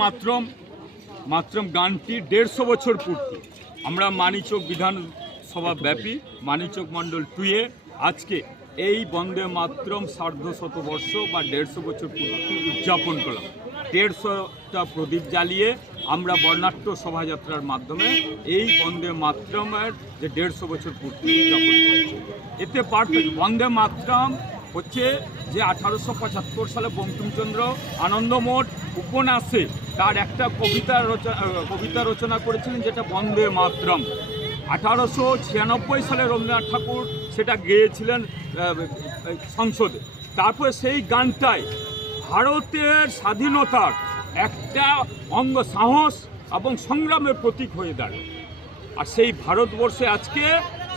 মাতরম মাতরম গানটি দেড়শো বছর পূর্তি। আমরা মানিচক বিধানসভা ব্যাপী মানিচক মণ্ডল টুয়ে আজকে এই বন্দে মাতরম সার্ধ শতবর্ষ বা দেড়শো বছর পূর্তি উদযাপন করলাম। দেড়শোটা প্রদীপ জ্বালিয়ে আমরা বর্ণাঢ্য শোভাযাত্রার মাধ্যমে এই বন্দে মাতরমের যে দেড়শো বছর পূর্তি উদযাপন করছি। এতে পার্থক্য, বন্দে মাতরম হচ্ছে যে আঠারোশো পঁচাত্তর সালে বঙ্কিমচন্দ্র আনন্দমঠ উপন্যাসে তার একটা কবিতা রচনা কবিতা রচনা করেছিলেন যেটা বন্দে মাতরম। আঠারোশো ছিয়ানব্বই সালে রবীন্দ্রনাথ ঠাকুর সেটা গেয়েছিলেন সংসদে। তারপরে সেই গানটায় ভারতের স্বাধীনতার একটা অঙ্গ সাহস এবং সংগ্রামের প্রতীক হয়ে দাঁড়ায়। আর সেই ভারতবর্ষে আজকে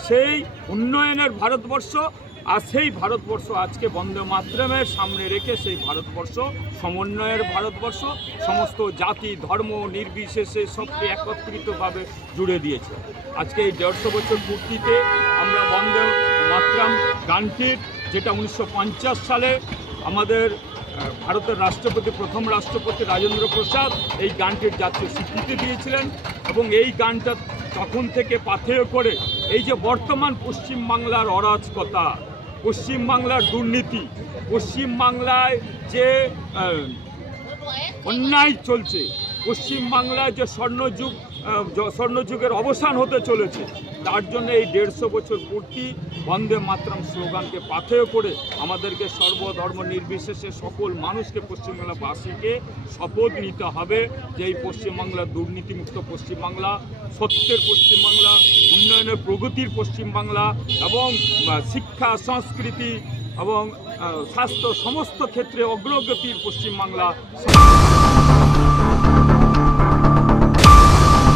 সেই উন্নয়নের ভারতবর্ষ আর সেই ভারতবর্ষ আজকে বন্দে মাতরমের সামনে রেখে সেই ভারতবর্ষ, সমন্বয়ের ভারতবর্ষ, সমস্ত জাতি, ধর্ম, নির্বিশেষে সবকে একত্রিতভাবে জুড়ে দিয়েছে। আজকে এই দেড়শো বছর পূর্তিতে আমরা বন্দে মাতরম গানটির যেটা উনিশশো পঞ্চাশ সালে আমাদের ভারতের রাষ্ট্রপতি, প্রথম রাষ্ট্রপতি রাজেন্দ্র প্রসাদ এই গানটির জাতীয় স্বীকৃতি দিয়েছিলেন এবং এই গানটা তখন থেকে পাথেয় করে এই যে বর্তমান পশ্চিমবাংলার অরাজকতা পশ্চিমবাংলার দুর্নীতি পশ্চিমবাংলায় যে অন্যায় চলছে পশ্চিমবাংলায় যে স্বর্ণযুগ স্বর্ণযুগের অবসান হতে চলেছে তার জন্য এই দেড়শো বছর পূর্তি বন্দে মাতরম স্লোগানকে পাথেয় করে আমাদেরকে সর্বধর্ম নির্বিশেষে সকল মানুষকে পশ্চিমবাংলাবাসীকে শপথ নিতে হবে যে এই পশ্চিমবাংলা দুর্নীতিমুক্ত পশ্চিমবাংলা, সত্যের পশ্চিমবাংলা, উন্নয়নের প্রগতির পশ্চিমবাংলা এবং শিক্ষা, সংস্কৃতি এবং স্বাস্থ্য সমস্ত ক্ষেত্রে অগ্রগতির পশ্চিমবাংলা।